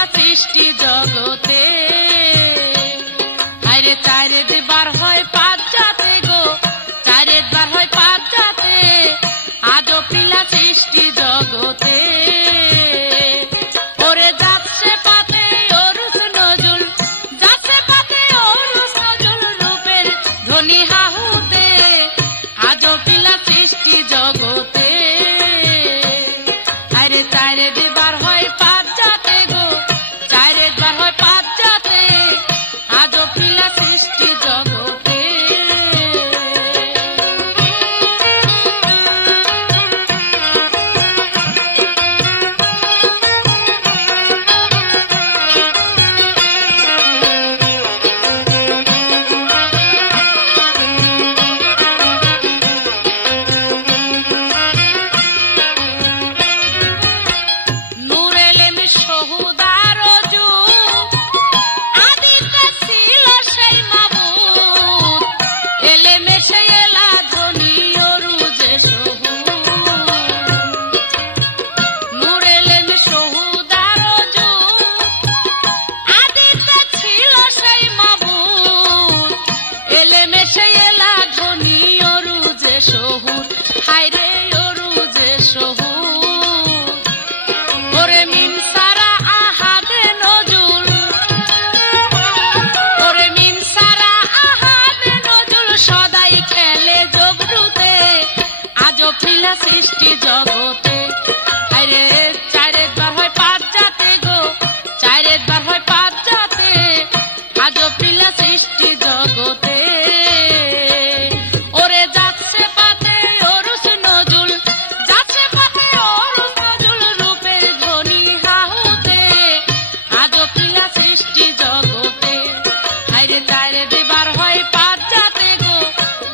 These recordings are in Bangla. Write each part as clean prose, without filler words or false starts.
পিলা সৃষ্টি জগতে আরে চারে বার হয় পাঁচ জাতে গো চারে বার হয় পাঁচ জাতে আজো পিলা সৃষ্টি জগতে ওরে যাচ্ছে পাতে অরুষ নজরুল যাচ্ছে পাতে অরুষ নজরুল রূপের ধ্বনি হাহুতে আজো পিলা সৃষ্টি জগতে আরে চারে বার হয় পাঁচ জাতে গো চারে বার হয় পাঁচ জাতে আজো পিলা সৃষ্টি জগতে নূর এলেম সহুদার যুগ আদিতে ছিল সেই মাবুদ এলেমে সে এলা ধ্বনি অরুজে সহুদ নূর এলেম সহুদার যুগ আদিতে ছিল সেই মাবুদ এলেমে সে এলা ধ্বনি অরুজে সহুদ হায়রে অরুজে সহুদ ওরে মিম সারা আহাদে নজরুল ওরে মিম সারা আহাদে নজরুল সদাই খেলে জবরুতে আজো পিলা সৃষ্টি জগতে আরে চারে বার হয় পাঁচ জাতে গো চারে বার হয় পাঁচ জাতে আজো পিলা সৃষ্টি জগতে ওরে যাচ্ছে পাতে অরুষ নজরুল যাচ্ছে পাতে অরুষ নজরুল রূপের ধ্বনি হাহুতে আজো পিলা সৃষ্টি জগতে হায়রে চারে বার হয় পাঁচ জাতে গো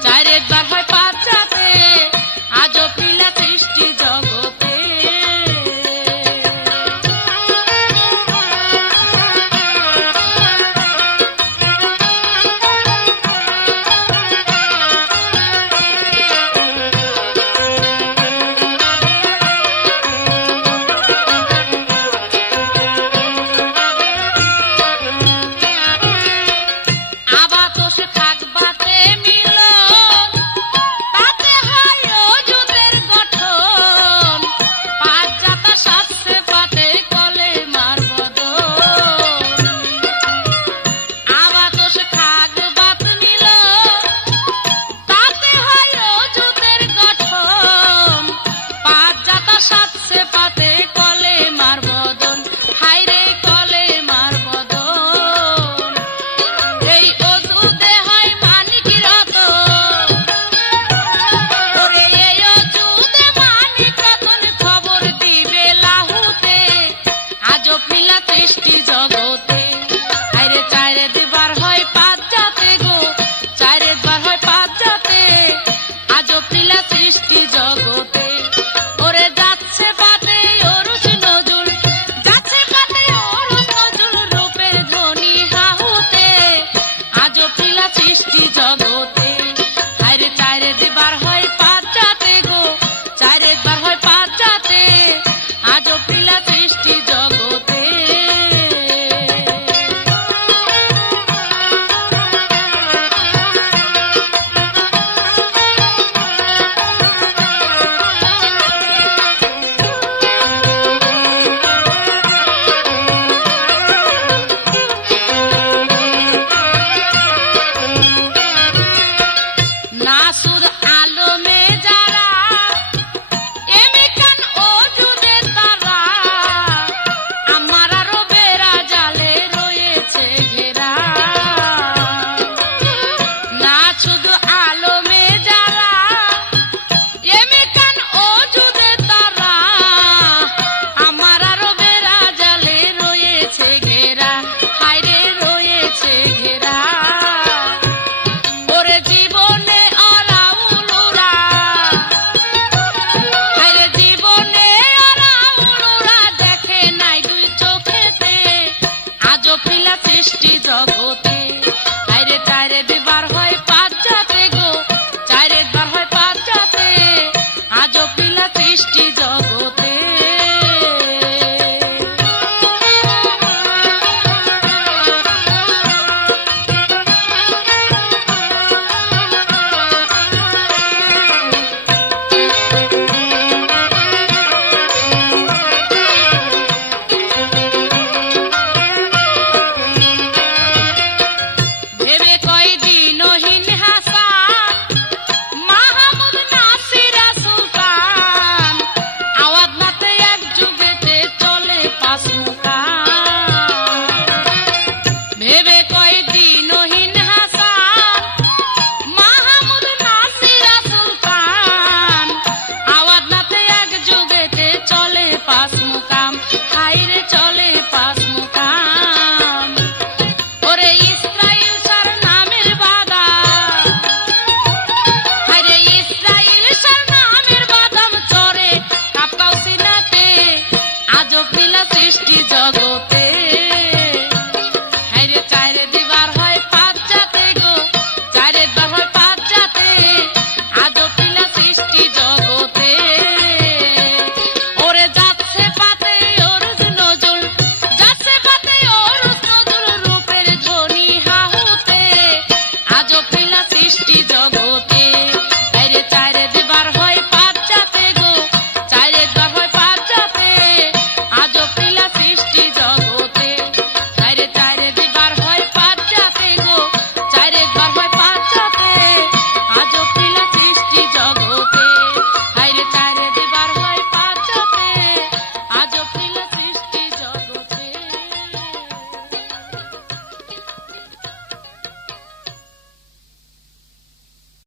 চারে বার হয় পাঁচ জাতে আজো পিলা সৃষ্টি জগতে আবাতোষ থাকবাতে মিলন তাতে হয় অযুতের গঠন পাঁচ জাতা সাথে পাতে কলে মার বদন আবাতোষ থাকবাত মিলন তাতে হয় অযুতের গঠন পাঁচ জাতা সাথে পাতে কলে মার বদন হায়রে কলে মার বদন এই অজুদে হয় মানিক রতন ওরে এই অজুদে মানিক রতন খবর দিবে লাহুতে আজো পিলা সৃষ্টি জগতে